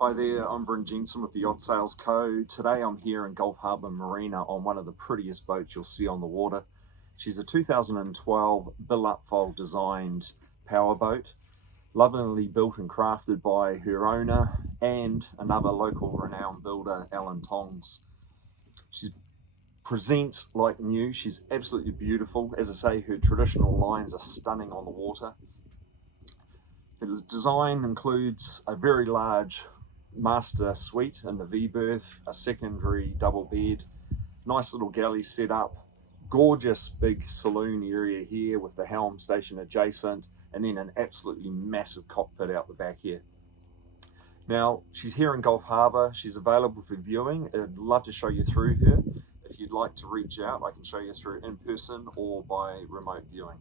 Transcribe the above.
Hi there, I'm Bryn Jensen with the Yacht Sales Co. Today I'm here in Gulf Harbour Marina on one of the prettiest boats you'll see on the water. She's a 2012 Bill Upfold designed powerboat, lovingly built and crafted by her owner and another local renowned builder, Allan Tongs. She presents like new, she's absolutely beautiful. As I say, her traditional lines are stunning on the water. The design includes a very large master suite in the V-berth, a secondary double bed, nice little galley set up, gorgeous big saloon area here with the helm station adjacent, and then an absolutely massive cockpit out the back here. Now, she's here in Gulf Harbour, she's available for viewing. I'd love to show you through her. If you'd like to reach out, I can show you through in person or by remote viewing.